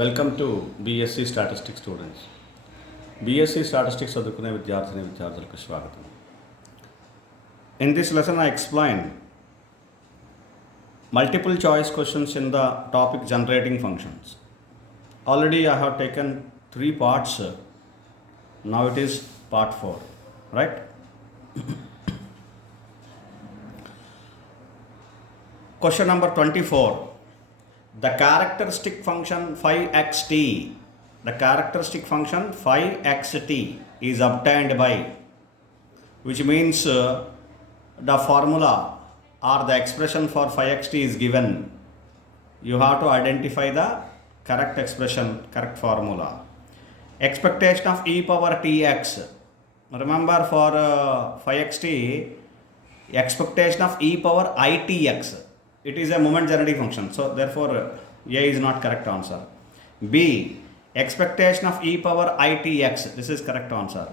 Welcome to BSc statistics students. BSc statistics చదువుకునే విద్యార్థులకు స్వాగతం. In this lesson I explain multiple choice questions in the topic generating functions. Already I have taken 3 parts. Now it is part 4, right? Question number 24. The characteristic function 5xt, the characteristic function 5xt is obtained by, which means the formula or the expression for 5xt is given. You have to identify the correct expression, correct formula. Expectation of e power tx. Remember, for 5xt, expectation of e power itx. It is a moment generating function, so therefore A is not correct answer. B, expectation of e power itx, this is correct answer.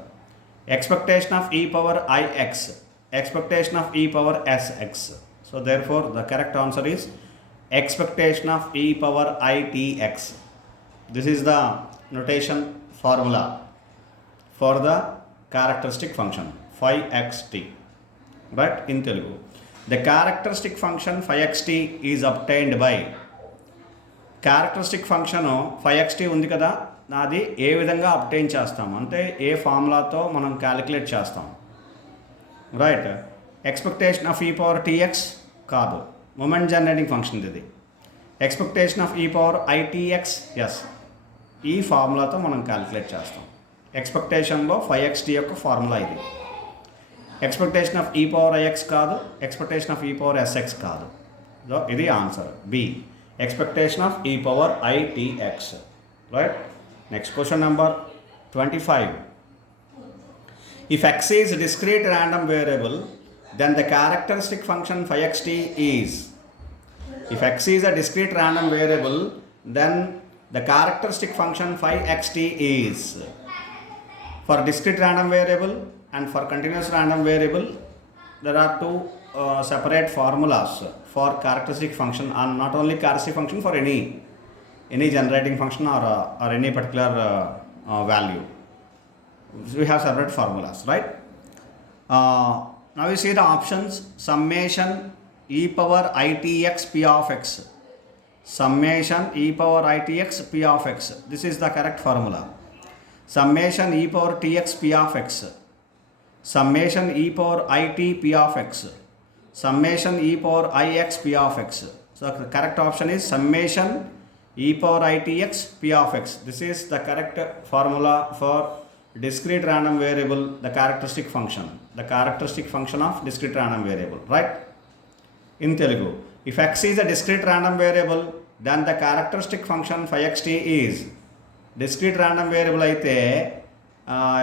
Expectation of e power ix, expectation of e power sx, so therefore the correct answer is expectation of e power itx. This is the notation formula for the characteristic function 5xt, right, in Telugu. The characteristic function 5xt is obtained by, characteristic function 5xt ఉంది కదా, అది ఏ విధంగా అబ్టైన్ చేస్తాం అంటే ఏ ఫార్ములాతో మనం క్యాలిక్యులేట్ చేస్తాం, right. Expectation of e power TX కాదు, మొమెంట్ జనరేటింగ్ ఫంక్షన్ ఇది. Expectation of e power ITX, yes, ఈ ఫార్ములాతో మనం క్యాలిక్యులేట్ చేస్తాం. ఎక్స్పెక్టేషన్లో 5xt యొక్క ఫార్ములా ఇది. Expectation of e power ix కాదు, expectation of e power sx కాదు. సో ఇది answer b, expectation of e power itx, right. Next question number 25. If x is discrete random variable then the characteristic function 5xt is. If x is a discrete random variable then the characteristic function 5xt is. For discrete random variable and for continuous random variable there are two separate formulas for characteristic function, and not only characteristic function, for any generating function or any particular value. We have separate formulas, right. Now you see the options: summation e power itx p of x, summation e power itx p of x, this is the correct formula. Summation e power tx p of x, summation e power it p of x, summation e power ix p of x. So the correct option is summation e power itx p of x. This is the correct formula for discrete random variable, the characteristic function of discrete random variable, right. In Telugu, if x is a discrete random variable then the characteristic function 5xt is, discrete random variable అయితే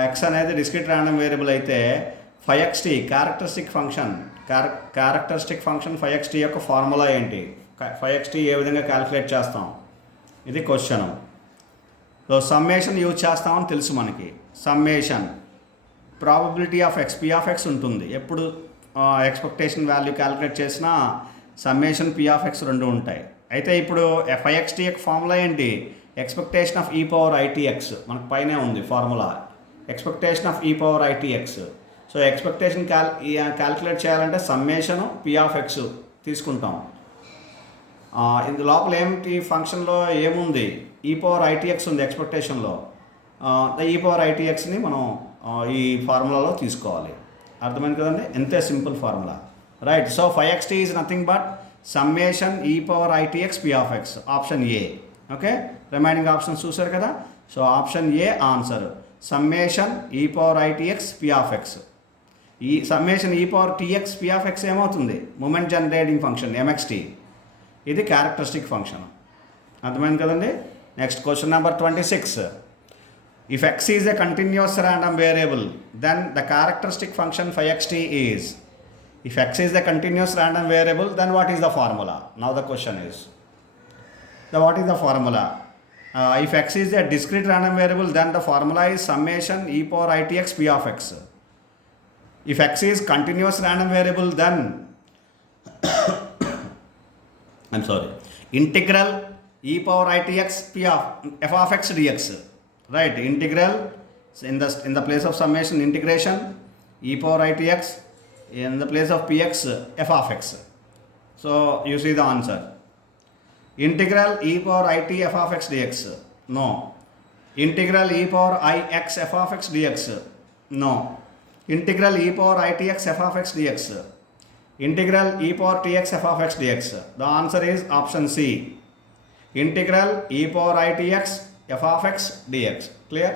ఎక్స్ అనేది discrete random variable అయితే 5xt characteristic function 5xt యొక్క ఫార్ములా ఏంటి, 5xt ఏ విధంగా క్యాలిక్యులేట్ చేస్తాం, ఇది question. So summation use చేస్తామని తెలుసు మనకి. Summation probability of X P of X ఉంటుంది. ఎప్పుడు ఎక్స్పెక్టేషన్ వాల్యూ క్యాలిక్యులేట్ చేసినా సమ్మేషన్ పి ఆఫ్ ఎక్స్ రెండు ఉంటాయి. అయితే ఇప్పుడు 5xt యొక్క ఫార్ములా ఏంటి, expectation of e power ITX, మనకు పైనే ఉంది formula, expectation of e power ITX. So expectation calculate చేయాలంటే సమ్మేషన్ పి ఆఫ్ ఎక్స్ తీసుకుంటాం. ఇందు లోపల ఏమిటి, ఫంక్షన్లో ఏముంది, ఈ పవర్ ఐటీఎక్స్ ఉంది ఎక్స్పెక్టేషన్లో. ఈ పవర్ ఐటీఎక్స్ని మనం ఈ ఫార్ములాలో తీసుకోవాలి. అర్థమైంది కదండి, ఎంతే simple formula, right. So 5xt is nothing but summation e power itx p of x, option A. Okay, remaining options చూసారు కదా. So option A answer, summation e power itx p of x. ఈ summation e power tx p of x ఏమవుతుంది, moment generating function MXT, ఇది characteristic function. అర్థమైంది కదండి. Next question number 26. If x is a continuous random variable then the characteristic function 5xt is. If x is a continuous random variable then what is the formula. Now the question is what is the formula. If x is a discrete random variable then the formula is summation e power itx p of x. If x is continuous random variable then I'm sorry, integral e power itx p of f of x dx. Right, integral in the place of summation integration e power itx, in the place of px f of x. So you see the answer. Integral e power it f of x dx. No. Integral e power ix f of x dx. No. Integral e power itx f of x dx. Integral e power tx f of x dx. The answer is option C. Integral e power itx f of x dx. Clear?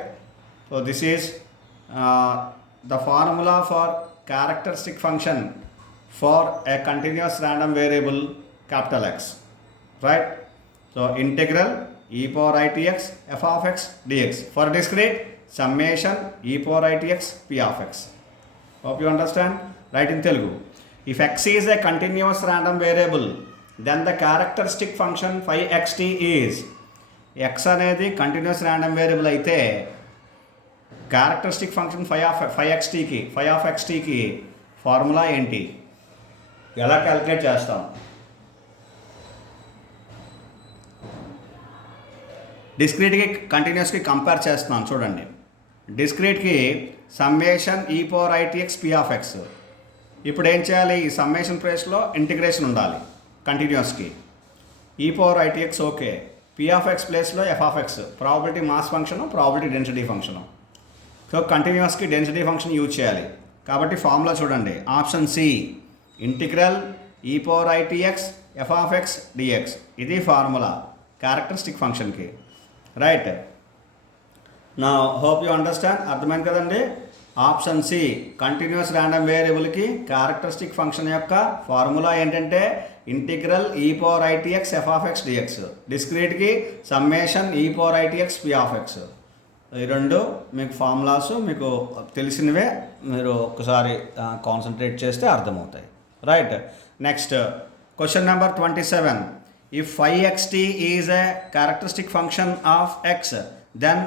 So this is the formula for characteristic function for a continuous random variable capital X. Right? So integral e power itx f of x dx. For discrete, summation e power itx p of x. Hope you understand. Right in Telugu. If x is a continuous random variable, then the characteristic function phi xt is, x అనేది continuous random variable అయితే characteristic function phi of ఎక్స్టీకి formula ఏంటి, ఎలా calculate చేస్తాం? డిస్క్రీట్కి కంటిన్యూస్కి compare చేస్తున్నాను చూడండి. డిస్క్రీట్కి summation e power itx p of x. ఇప్పుడు ఏం చేయాలి? ఈ సమ్మేషన్ ప్లేస్లో ఇంటిగ్రేషన్ ఉండాలి. కంటిన్యూస్కి e power itx okay, p of x ప్లేస్లో f of x, probability mass function, probability density function. So కంటిన్యూస్కి డెన్సిటీ ఫంక్షన్ యూజ్ చేయాలి. కాబట్టి ఫార్ములా చూడండి, option C integral e power itx f of x dx. ఇది formula characteristic ఫంక్షన్కి. Right, నా hope you understand. అర్థమైంది కదండి. ఆప్షన్ సి కంటిన్యూస్ ర్యాండమ్ వేరియబుల్కి క్యారెక్టరిస్టిక్ ఫంక్షన్ యొక్క ఫార్ములా ఏంటంటే integral e power itx f of x dx. డిస్క్రీట్కి summation e power itx p of x. ఈ రెండు మీకు ఫార్ములాస్ మీకు తెలిసినవే, మీరు ఒకసారి కాన్సన్ట్రేట్ చేస్తే అర్థమవుతాయి. Right, next question number 27. If phi xt is a characteristic function of x, then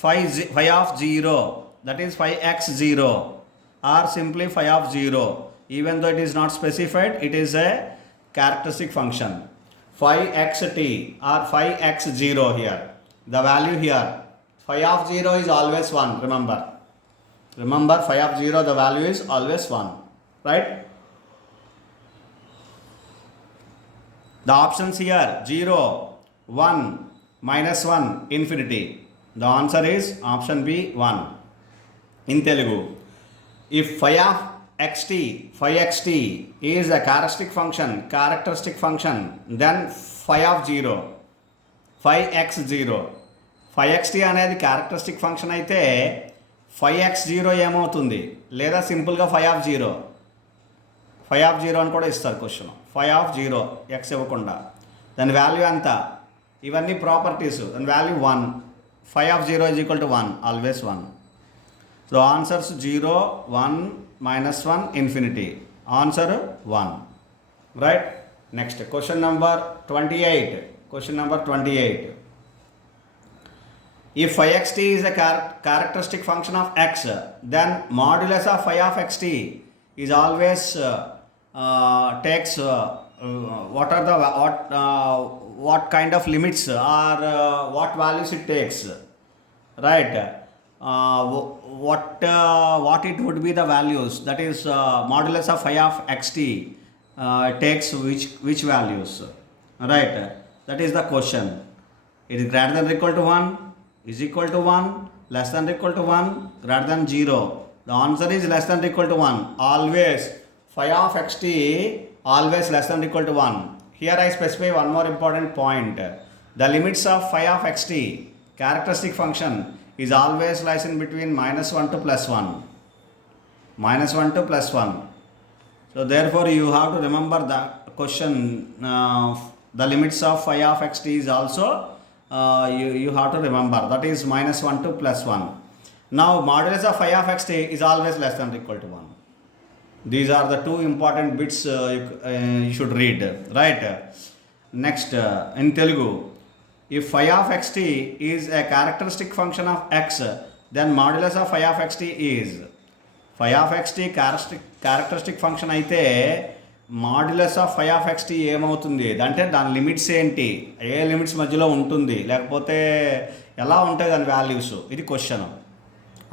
phi of 0, that is phi x 0, or simply phi of 0, even though it is not specified, it is a characteristic function. Phi xt or phi x 0 here, the value here, phi of 0 is always 1, remember phi of 0, the value is always 1, right? The options here 0, 1, -1, infinity. The answer is option B 1. In Telugu, if phi of xt is a characteristic function, then phi of 0, phi x 0. Phi xt అనేది characteristic function అయితే phi x 0 ఏమవుతుంది? లేదా సింపుల్గా phi of 0 అని కూడా ఇస్తారు question. phi of 0 x ఇవ్వకుండా దాని వాల్యూ ఎంత? ఇవన్నీ ప్రాపర్టీస్. దాని వాల్యూ 1. phi of 0 is equal to 1, always 1. So answers 0, 1, -1, infinity. Answer 1. Right, next question number 28. If phi xt is a characteristic function of x, then modulus of phi of xt is always takes what kind of limits or what values it takes, right? What it would be the values, that is modulus of phi of xt takes which values, right? That is the question. It is greater than or equal to 1, is equal to 1, less than or equal to 1, greater than 0. The answer is less than or equal to 1. Always phi of xt always less than or equal to 1. Here I specify one more important point. The limits of phi of xt characteristic function is always lies in between -1 to +1. -1 to +1. So therefore you have to remember the question. The limits of phi of xt is also you have to remember, that is -1 to +1. Now modulus of phi of xt is always less than or equal to 1. These are the two important bits you should read, right? Next, in Telugu, if phi of xt is a characteristic function of x, then modulus of phi of xt is, phi of xt characteristic function అయితే modulus of phi of xt ఏమవుతుంది అంటే దాని లిమిట్స్ ఏంటి, ఏ లిమిట్స్ మధ్యలో ఉంటుంది, లేకపోతే ఎలా ఉంటాయి దాని వాల్యూస్, ఇది క్వశ్చన్.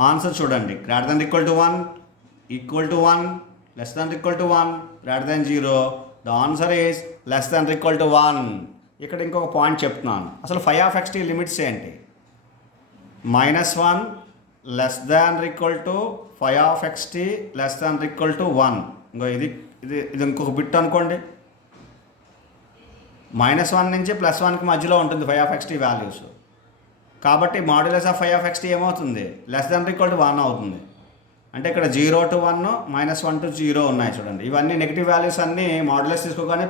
ఆన్సర్ చూడండి, greater than equal to 1, equal to 1, less than equal to 1, greater than 0. The answer is less than equal to 1. ఇక్కడ ఇంకొక పాయింట్ చెప్తున్నాను, అసలు ఫై ఆఫ్ ఎక్స్టీ లిమిట్స్ ఏంటి? -1 less than equal to phi of xt less than equal to 1. ఇంకో ఇది ఇది ఇది ఇంకొక బిట్ అనుకోండి. -1 నుంచి +1కి మధ్యలో ఉంటుంది ఫై ఆఫ్ ఎక్స్టీ వాల్యూస్. కాబట్టి modulus of phi of xt ఏమవుతుంది? లెస్ దాన్ ఈక్వల్ టు 1 అవుతుంది. అంటే ఇక్కడ 0 to 1, -1 to 0 ఉన్నాయి చూడండి. ఇవన్నీ నెగిటివ్ వాల్యూస్ అన్నీ మాడ్యులస్ తీసుకోగానే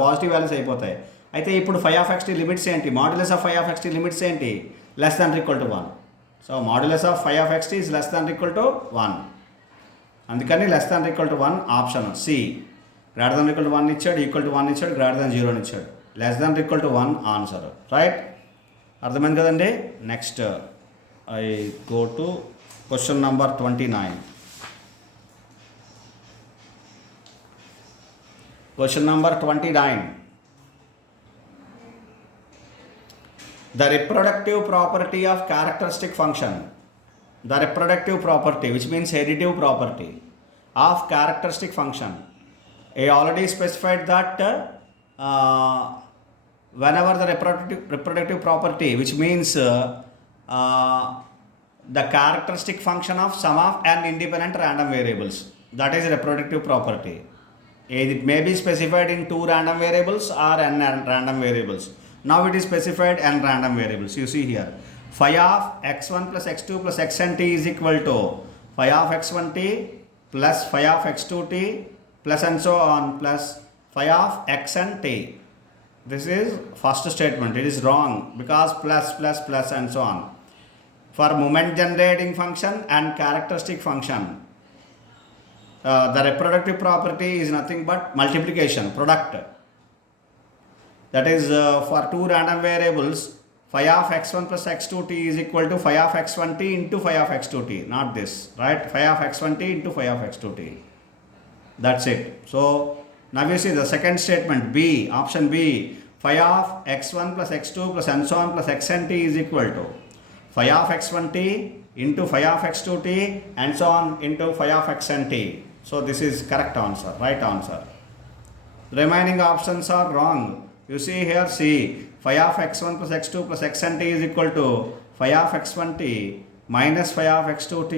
పాజిటివ్ వాల్యూస్ అయిపోతాయి. అయితే ఇప్పుడు ఫై ఆఫ్ ఎక్స్టీ లిమిట్స్ ఏంటి? Modulus of phi of xt limits ఏంటి? Less than equal to 1. So modulus of phi of xt is less than equal to 1. అందుకని less than equal to 1 option C. Greater than equal to 1 ఇచ్చాడు, equal to 1 ఇచ్చాడు, greater than 0 ఇచ్చాడు. Less than equal to 1 answer. Right, అర్థమైంది కదండి. Next I go to question number 29. Question number 29. The reproductive property of characteristic function. The reproductive property, which means additive property of characteristic function. I already specified that whenever the reproductive property, which means the characteristic function of sum of n independent random variables, that is reproductive property. It may be specified in 2 random variables or n random variables. Now it is specified n random variables. You see here, phi of x1 plus x2 plus xnt is equal to phi of x1t plus phi of x2t plus and so on plus phi of xnt. This is first statement. It is wrong because plus and so on. For moment generating function and characteristic function, the reproductive property is nothing but multiplication, product. That is for 2 random variables, phi of x1 plus x2t is equal to phi of x1t into phi of x2t, not this, right? Phi of x1t into phi of x2t. That's it. So now you see the second statement, B, option B, phi of x1 plus x2 plus and so on plus xnt is equal to phi of x1t into phi of x2t and so on into phi of xnt. So this is correct answer, right answer. Remaining options are wrong. You see here, see, phi of x1 plus x2 plus xnt is equal to phi of x1t minus phi of x2t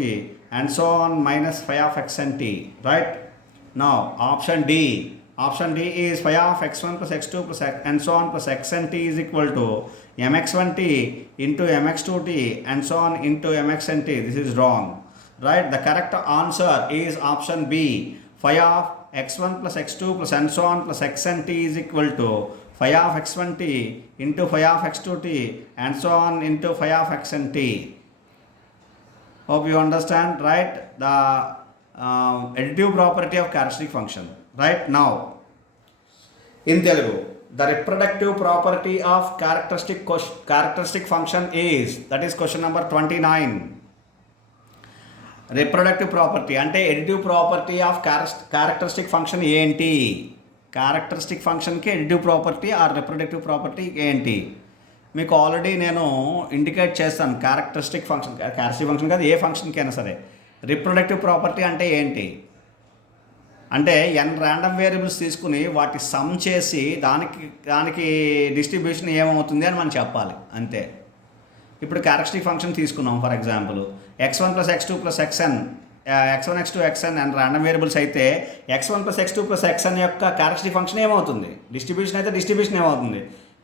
and so on minus phi of xnt, right? Now option D is phi of x1 plus x2 plus and so on plus xnt is equal to mx1t into mx2t and so on into mxnt. This is wrong, right? The correct answer is option B, phi of x1 plus x2 plus and so on plus xnt is equal to phi of x1t into phi of x2t and so on into phi of xnt. Hope you understand, right? The additive property of characteristic function. Right now, in Telugu, the reproductive property of characteristic function is, that is question number 29. Reproductive property అంటే additive property of characteristic function ఏంటి? క్యారెక్టరిస్టిక్ ఫంక్షన్కి additive property or reproductive property ఏంటి? మీకు already నేను ఇండికేట్ చేస్తాను. Characteristic function కాదు, ఏ ఫంక్షన్కైనా సరే రిప్రొడక్టివ్ ప్రాపర్టీ అంటే ఏంటి అంటే n ర్యాండమ్ వేరియబుల్స్ తీసుకుని వాటి సమ్ చేసి దానికి డిస్ట్రిబ్యూషన్ ఏమవుతుంది అని మనం చెప్పాలి, అంతే. ఇప్పుడు క్యారెక్టరిస్టిక్ ఫంక్షన్ తీసుకున్నాం. For example x1 plus x2 plus xn, x1 x2 xn and random variables అయితే x1 plus x2 plus xn యొక్క క్యారెక్టరిస్టిక్ ఫంక్షన్ ఏమవుతుంది? డిస్ట్రిబ్యూషన్ అయితే డిస్ట్రిబ్యూషన్ ఏమవుతుంది?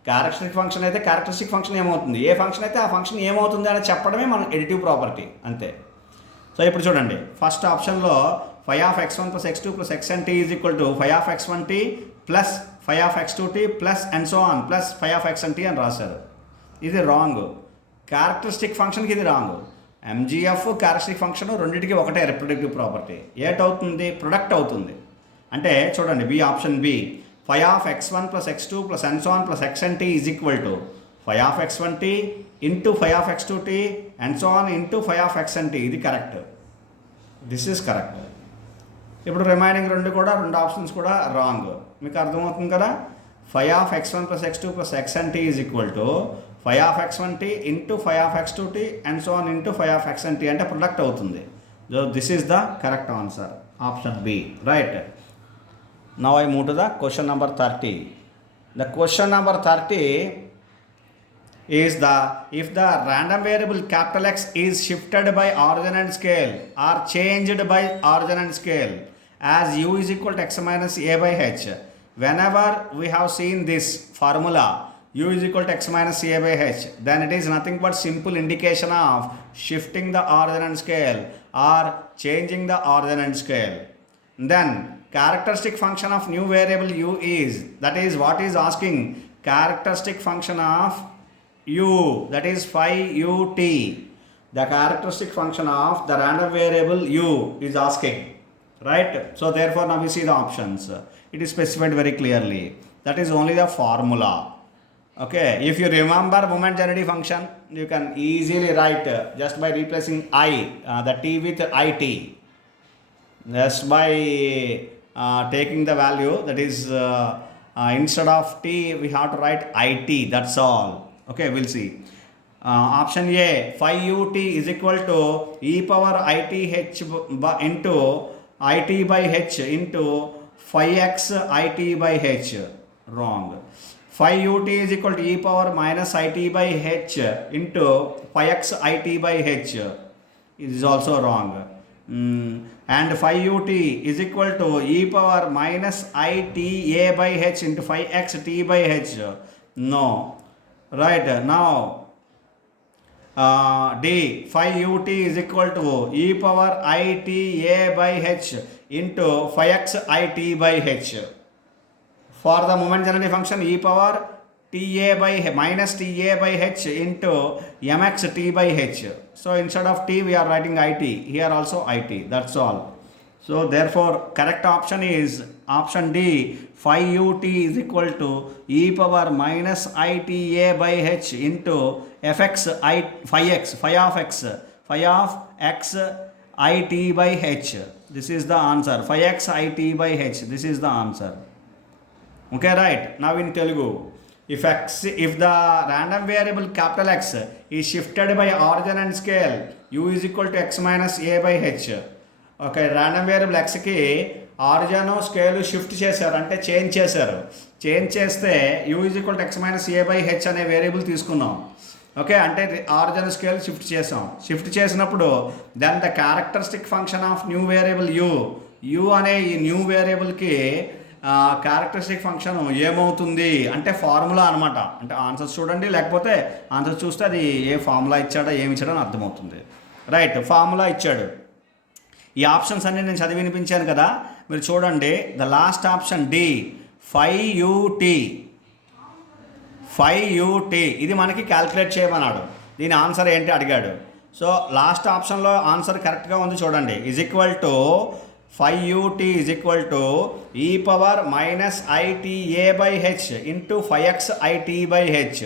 క్యారెక్టరిస్టిక్ ఫంక్షన్ అయితే క్యారెక్టరిస్టిక్ ఫంక్షన్ ఏమవుతుంది? ఏ ఫంక్షన్ అయితే ఆ ఫంక్షన్ ఏమవుతుంది అని చెప్పడమే మన ఎడిటివ్ ప్రాపర్టీ, అంతే. సో ఇప్పుడు చూడండి, ఫస్ట్ ఆప్షన్లో phi of x1 plus x2 plus xnt is equal to phi of x1t plus phi of x2t plus and so on plus phi of xnt అని రాశారు. ఇది రాంగ్. క్యారెక్టరిస్టిక్ ఫంక్షన్కి ఇది రాంగ్. MGF క్యారెక్టరిస్టిక్ ఫంక్షన్ రెండింటికి ఒకటే reproductive property. ఏటవుతుంది? ప్రొడక్ట్ అవుతుంది. అంటే చూడండి, b option b, phi of x1 plus x2 plus and so on plus xnt is equal to phi of x1t into phi of x2t and so on into phi of xnt. ఇది correct. This is correct. ఇప్పుడు రిమైనింగ్ రెండు ఆప్షన్స్ కూడా రాంగ్. మీకు అర్థమవుతుంది కదా. phi of x1 plus x2 plus xnt is equal to phi of x1t into phi of x2t and so on into phi of xnt అంటే product అవుతుంది. So this is the correct answer, option b, right. Now I move to the question number 30. The question number 30 is if the random variable capital X is shifted by origin and scale or changed by origin and scale as u is equal to x minus a by h. Whenever we have seen this formula u is equal to x minus a by h, then it is nothing but simple indication of shifting the origin and scale or changing the origin and scale. Then characteristic function of new variable u is, that is what is asking, characteristic function of u, that is phi ut. The characteristic function of the random variable u is asking, right? So therefore now we see the options. It is specified very clearly. That is only the formula. Okay, if you remember moment density function, you can easily write just by replacing I, the t with it. Just by taking the value, that is instead of t we have to write it, that's all. Okay, we'll see. Option A, phi ut is equal to e power it h into it by h into phi x it by h. Wrong. Phi ut is equal to e power minus it by h into phi x it by h. It is also wrong. And phi ut is equal to e power minus it a by h into phi x t by h. No. Right. Now D, phi ut is equal to e power it a by h into phi x it by h. For the moment density function, e power ta by minus ta by h into mx t by h. So instead of t we are writing it, here also it, that's all. So therefore correct option is option D, phi ut is equal to e power minus ita by h into fx I phi of x it by h. This is the answer. Phi x it by h. This is the answer. Okay, right. Now in Telugu, if the random variable capital X is shifted by origin and scale, u is equal to x minus a by h. Okay, random variable x ki origin scale shift చేశారు, అంటే చేంజ్ చేశారు. చేంజ్ చేస్తే u is equal to x minus a by h అనే variable తీసుకున్నాం. Okay, అంటే origin scale shift చేసాం. Shift చేసినప్పుడు then the characteristic function of new variable u అనే ఈ న్యూ వేరియబుల్కి క్యారెక్టరిస్టిక్ ఫంక్షన్ ఏమవుతుంది అంటే ఫార్ములా అనమాట. అంటే ఆన్సర్స్ చూడండి, లేకపోతే ఆన్సర్స్ చూస్తే అది ఏ ఫార్ములా ఇచ్చాడో ఏమి ఇచ్చాడో అని అర్థమవుతుంది. రైట్, ఫార్ములా ఇచ్చాడు. ఈ ఆప్షన్స్ అన్నీ నేను చదివి వినిపించాను కదా, మీరు చూడండి. The last option d, phi ut, ఇది మనకి క్యాల్కులేట్ చేయమన్నాడు. దీని ఆన్సర్ ఏంటి అడిగాడు. సో లాస్ట్ ఆప్షన్లో ఆన్సర్ కరెక్ట్గా ఉంది చూడండి. Is equal to phi ut is equal to e power minus ita by h into phi x it by h.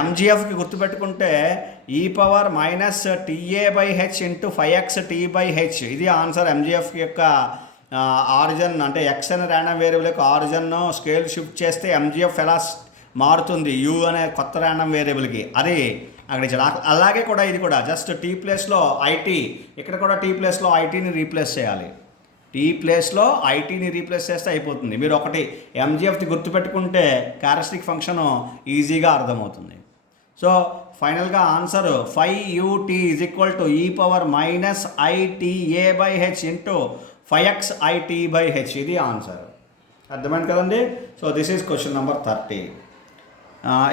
ఎంజిఎఫ్కి గుర్తుపెట్టుకుంటే e power minus TA by h into phi x t by h. ఇది answer. MGF యొక్క origin అంటే x అనే random variable యొక్క origin scale shift చేస్తే MGF ఎలా మారుతుంది యూ అనే కొత్త ర్యాండమ్ వేరియబుల్కి, అది అక్కడ ఇచ్చాడు. అలాగే కూడా ఇది కూడా జస్ట్ టీ ప్లేస్లో ఐటీ, ఇక్కడ కూడా టీ ప్లేస్లో ఐటీని రీప్లేస్ చేయాలి. టీ ప్లేస్లో ఐటీని రీప్లేస్ చేస్తే అయిపోతుంది. మీరు ఒకటి ఎంజిఎఫ్ది గుర్తుపెట్టుకుంటే క్యారెక్టరిస్టిక్ ఫంక్షన్ ఈజీగా అర్థమవుతుంది. సో ఫైనల్గా answer phi ut is equal to e power minus ita by h into phi x it by h. ఇది ఆన్సర్. అర్థమైంది కదండి. So this is question number 30.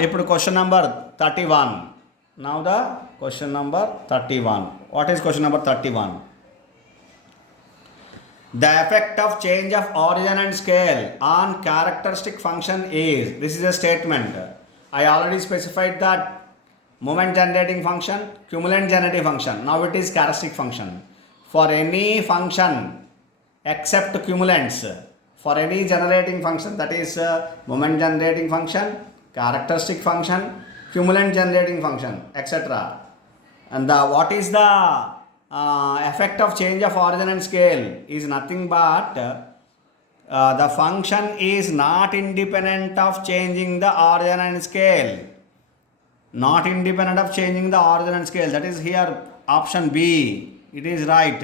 ఇప్పుడు question number 31. Now the question number 31. What is question number 31? The effect of change of origin and scale on characteristic function is, this is a statement. I already specified that moment generating function, cumulant generating function. Now it is characteristic function. For any function except cumulants, for any generating function, that is moment generating function, characteristic function, cumulant generating function, etc. And what is the effect of change of origin and scale is nothing but the function is not independent of changing the origin and scale. Not independent of changing the origin and scale. That is here option B. It is right.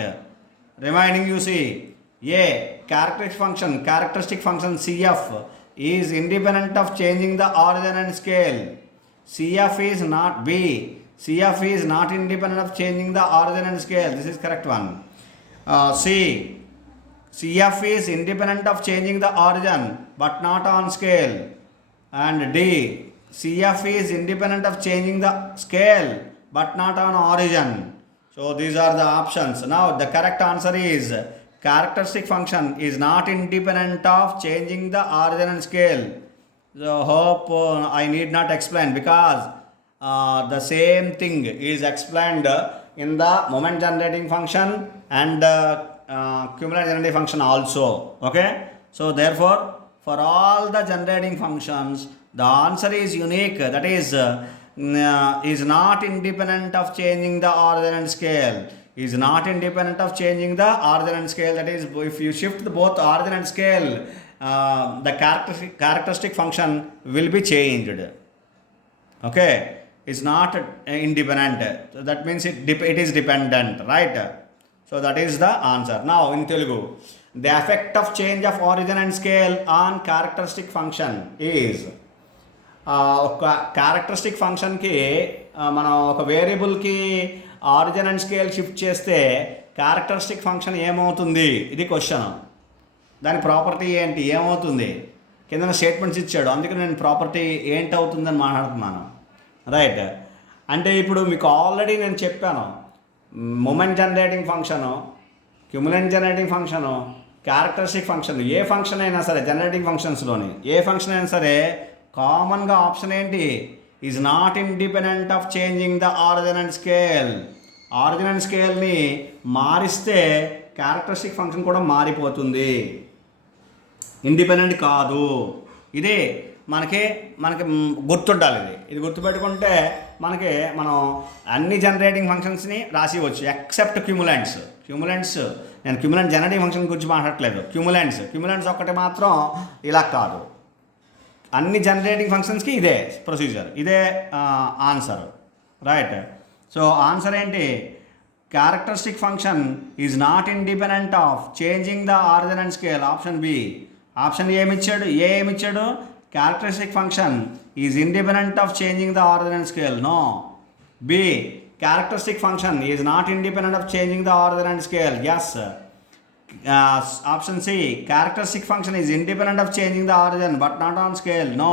Reminding you, see, A, characteristic function CF is independent of changing the origin and scale. CF is not B. CF is not independent of changing the origin and scale. This is correct one. C, CF is independent of changing the origin but not on scale. And D, CF is independent of changing the scale but not on origin. So these are the options. Now the correct answer is characteristic function is not independent of changing the origin and scale. So hope I need not explain, because the same thing is explained in the moment generating function and cumulative generating function also. Okay, so therefore for all the generating functions the answer is unique, that is not independent of changing the origin and scale. Is not independent of changing the origin and scale. That is, if you shift both origin and scale, the characteristic function will be changed. Okay, it's not independent. So that means it is dependent, right? So that is the answer. Now in Telugu, the effect of change of origin and scale on characteristic function is, ఒక క్యారెక్టరిస్టిక్ ఫంక్షన్కి మనం ఒక వేరియబుల్కి origin and scale shift చేస్తే characteristic function ఏమవుతుంది, ఇది క్వశ్చన్. దాని ప్రాపర్టీ ఏంటి, ఏమవుతుంది? కింద స్టేట్మెంట్స్ ఇచ్చాడు, అందుకే నేను ప్రాపర్టీ ఏంటి అవుతుందని మాట్లాడుతున్నాను, రైట్? అంటే ఇప్పుడు మీకు ఆల్రెడీ నేను చెప్పాను, moment generating function, cumulant generating function, characteristic function, ఏ ఫంక్షన్ అయినా సరే జనరేటింగ్ ఫంక్షన్స్లోని ఏ ఫంక్షన్ అయినా సరే కామన్గా ఆప్షన్ ఏంటి, is not independent of changing the origin and scale. Origin and స్కేల్ని మారిస్తే క్యారెక్టరిస్టిక్ ఫంక్షన్ కూడా మారిపోతుంది, ఇండిపెండెంట్ కాదు. ఇదే మనకి గుర్తుండాలి. ఇది గుర్తుపెట్టుకుంటే మనం అన్ని జనరేటింగ్ ఫంక్షన్స్ని రాసివచ్చు ఎక్సెప్ట్ క్యూములెంట్స్. నేను క్యూములెంట్ జనరేటింగ్ ఫంక్షన్ గురించి మాట్లాడట్లేదు. క్యూములెంట్స్ ఒక్కటి మాత్రం ఇలా కాదు, అన్ని జనరేటింగ్ ఫంక్షన్స్కి ఇదే ప్రొసీజర్, ఇదే ఆన్సర్, రైట్? సో ఆన్సర్ ఏంటి, characteristic function is not independent of changing the origin and scale. Option B. Option ఏమిచ్చాడు, characteristic function is independent of changing the origin and scale. No. B, characteristic function is not independent of changing the origin and scale. Yes. Option C, characteristic function is independent of changing the origin but not on scale. No,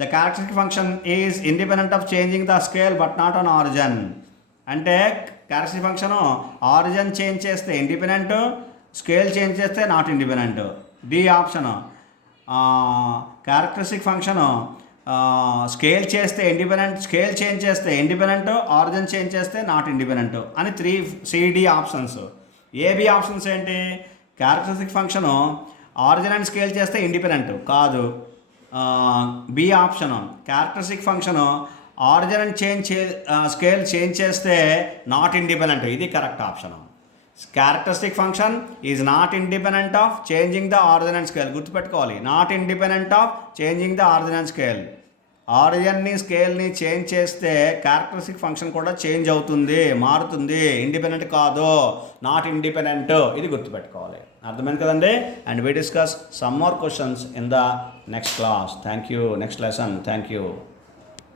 the characteristic function is independent of changing the scale but not on origin. అంటే characteristic function origin change చేస్తే independent, scale change చేస్తే not independent. D option, characteristic function scale చేస్తే independent, scale change చేస్తే independent, origin change చేస్తే not independent అని 3 CD options. AB options ఏంటి, characteristic function origin and scale చేస్తే independent కాదు. B option, characteristic function origin and scale change చేస్తే not independent, ఇది correct option. Characteristic function is not independent of changing the origin and scale. గుర్తుపెట్టుకోవాలి, not independent of changing the origin and scale. ఆరిజిన్ని స్కేల్ని change చేస్తే characteristic function కూడా change అవుతుంది, మారుతుంది, ఇండిపెండెంట్ కాదు, నాట్ ఇండిపెండెంట్. ఇది గుర్తుపెట్టుకోవాలి. అర్థమైంది కదండి? And we discuss some more questions in the next class. Thank you. Next lesson. Thank you.